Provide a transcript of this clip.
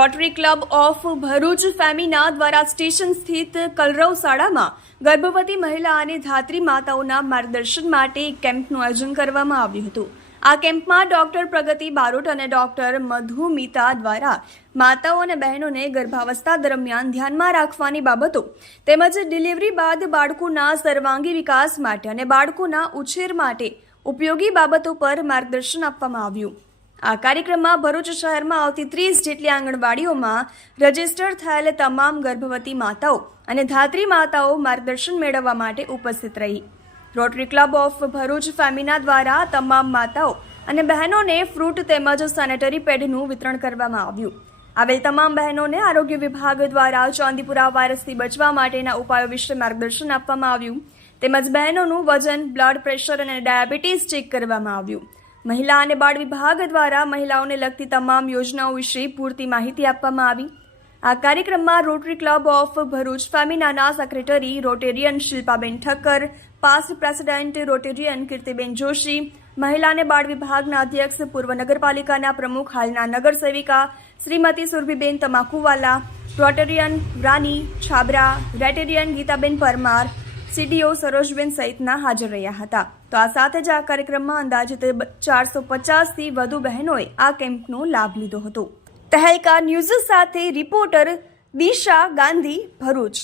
Rotary Club of Bharuch Femina દ્વારા station સ્થિત કલરવ શાળામાં ગર્ભવતી મહિલા અને ધાત્રી માતાઓના માર્ગદર્શન માટે એક કેમ્પનું આયોજન કરવામાં આવ્યું હતું. આ કેમ્પમાં ડોક્ટર પ્રગતિ બારોટ અને ડોક્ટર મધુમિતા દ્વારા માતાઓ અને બહેનોને ગર્ભાવસ્થા દરમિયાન ધ્યાનમાં રાખવાની બાબતો તેમજ ડિલિવરી બાદ બાળકોના સર્વાંગી વિકાસ માટે અને બાળકોના ઉછેર માટે ઉપયોગી બાબતો પર માર્ગદર્શન આપવામાં આવ્યું. આ કાર્યક્રમમાં ભરૂચ શહેરમાં આવતી 30 જેટલી આંગણવાડીઓમાં રજીસ્ટર થયેલ તમામ ગર્ભવતી માતાઓ અને ધાત્રી માતાઓ માર્ગદર્શન મેળવવા માટે ઉપસ્થિત રહી. Rotary Club of Bharuch Femina દ્વારા તમામ માતાઓ અને બહેનોને ફ્રૂટ તેમજ સેનેટરી પેડનું વિતરણ કરવામાં આવ્યું. આવેલ તમામ બહેનોને આરોગ્ય વિભાગ દ્વારા ચાંદીપુરા વાયરસથી બચવા માટેના ઉપાયો વિશે માર્ગદર્શન આપવામાં આવ્યું. તેમજ બહેનોનું વજન, બ્લડ પ્રેશર અને ડાયાબિટીસ ચેક કરવામાં આવ્યું. મહિલા અને બાળ વિભાગ દ્વારા મહિલાઓને લગતી તમામ યોજનાઓ વિશે પૂરતી માહિતી આપવામાં આવી. આ કાર્યક્રમમાં રોટરી ક્લબ ઓફ ભરૂચ ફેમિનાના secretary Rotarian Shilpaben Thakkar, past president Rotarian Kirtiben Joshi, મહિલા અને બાળ વિભાગના અધ્યક્ષ, પૂર્વ નગરપાલિકાના પ્રમુખ, હાલના નગરસેવિકા Shrimati Surbhiben Tamakuwala, Rotarian Rani Chhabra, Rotarian Gitaben Parmar, CDO Sarojben સહિતના હાજર રહ્યા હતા. તો આ સાથે જ આ કાર્યક્રમમાં અંદાજિત 450થી વધુ બહેનોએ આ કેમ્પનો લાભ લીધો હતો. તહેલકા ન્યૂઝ સાથે રિપોર્ટર દિશા ગાંધી, ભરૂચ.